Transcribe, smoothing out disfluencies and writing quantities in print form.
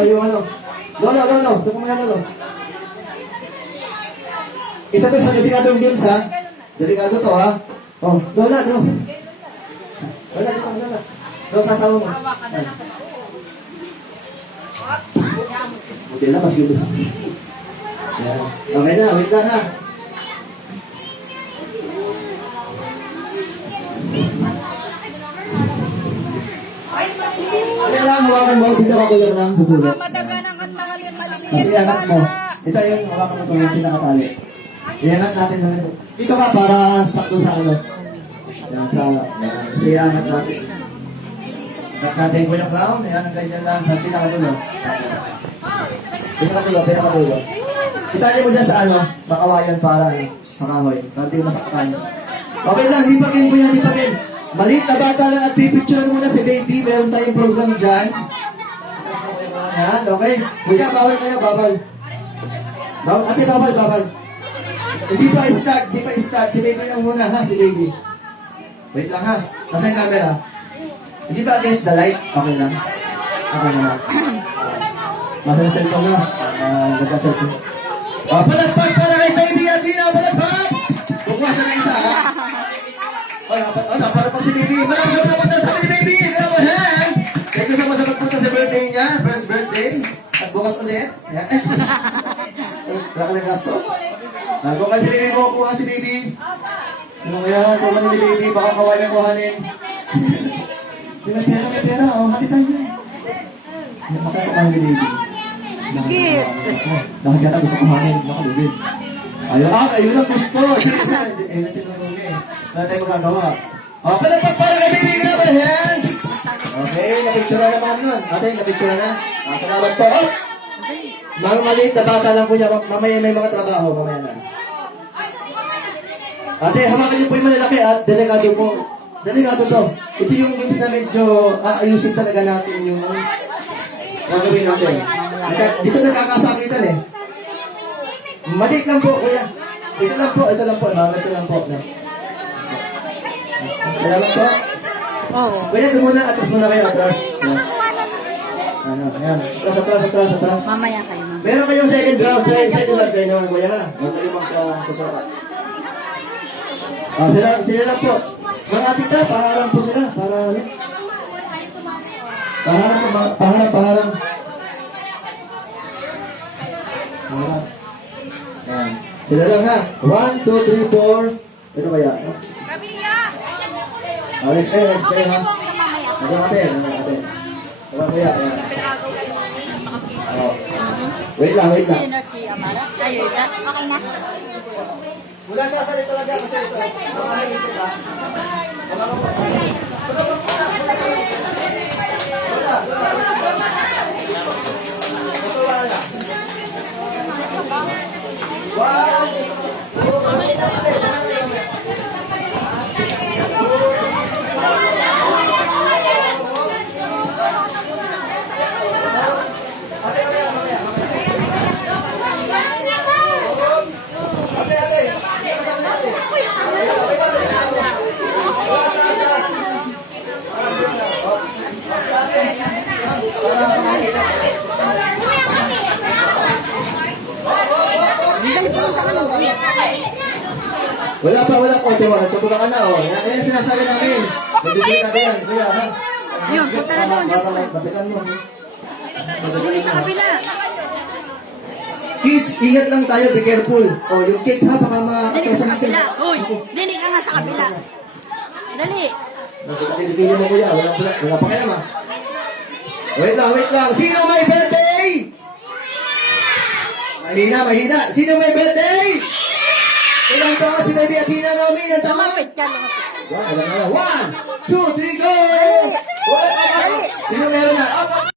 yung ano. Lolo. Ito mga lolo. Isa to sa delikadong games, ha? Delikado to, ha? Oh, Lola, no? Lola, dito, Lola. Lola, kasama mo. Buti lang, mas gulo. Okay na, wait lang, ha? Kailangan hawakan mo, pinakakulang lang sa sulok. Madaganan ka maliliit. Kasi iangat mo. Ito yung hawakan mo sa yung pinakatali. Iangat natin sa ito. Dito ka para sakto sa ano. Yan, sa kasi iangat natin. Iangat natin ko yung clown. Yan, ang ganyan lang sa pinakadulo. Pinakatulo. Itali mo dyan sa ano, sa kawayan para ano, sa kahoy. Para di masaktan. Okay lang, dipagin po yan, dipagin. Maliit na bata lang at pipicturean muna si baby. Meron tayong program dyan. Yan, okay. Kuya, bawal kayo, bawal. Ate, bawal. Hindi pa start. Si baby lang muna, ha, si baby. Wait lang, ha. Nasa yung camera. Hindi ba against the light? Okay lang. Okay na lang. Nasa yung cellphone na. Nagka-cellphone. Palagpag para kay baby Asina, palagpag! Kukuha siya ng isa, ha? Para pag si baby. Maraming na punta sa baby. Grab our hands. Thank you so much sa magpunta sa birthday niya. First birthday. At bukas ulit. Yan. Wala ka ng gastos. Bukas si baby mo. Kuha si baby. Ano kaya? Kuha ni baby. Baka kawalan kuhanin. May pera. Oh, hati tayo. Makakakuha ni baby. Cute. Nakagana gusto kuhanin. Nakalugid. Ayun ang gusto. Ayun ang tinulungin. Wala tayo magagawa. Palagpag para kay baby. Grab our hands. Okay, napictura na mga nun. Ate, napictura na. Salamat po. Mga maliit na bata lang po niya. Mamaya may mga trabaho. Mamaya na. Ate, hawakan niyo po yung malalaki at delikado po. Delikado to. Ito yung games na medyo aayusin talaga natin yung gagawin natin. Dito nagkakasakitan eh. Maliit lang po, kuya. Ito lang po. Ito lang po. Salamat po. Oo. Kuya, ito muna. Atras muna kayo. Atras. Ayan. Atras. Mamaya kayo. Meron kayong second round. Second round kayo naman, kuya na. Meron kayong magkasakat. Sila lang po. Mga tita, paharang po sila. Para ano? Paharang. Ayan. Sila lang ha. 1, 2, 3, 4. Ito kaya. Alex kayo ha. Nagkakatin. Tara kuya. Wait lang. Sino si Amara? Ayun, isa. Okay na. Mula sa salita talaga kasi ito. Mga ito ha. Wala pa. Tutuka ka na, oh. Yan sinasabi namin. Magdudulita ka yan, kuya, ha? Yun, punta na doon. Batikan mo, ha? Dili sa kabila. Kids, ingat lang tayo, be careful. Oh, yung cake, ha? Baka Dili sa ma-atasan natin. kabila. Uy, dili ka nga sa kabila. Dali. Nakikita mo, kuya. Wala pa kaya, ma? Wait lang. Sino may birthday? Mahina. Sino may birthday? Ilang taon si Baby Athena namin? Ilang taon? Lumapit ka. 1, 2, 3, go! Sino meron na? Up!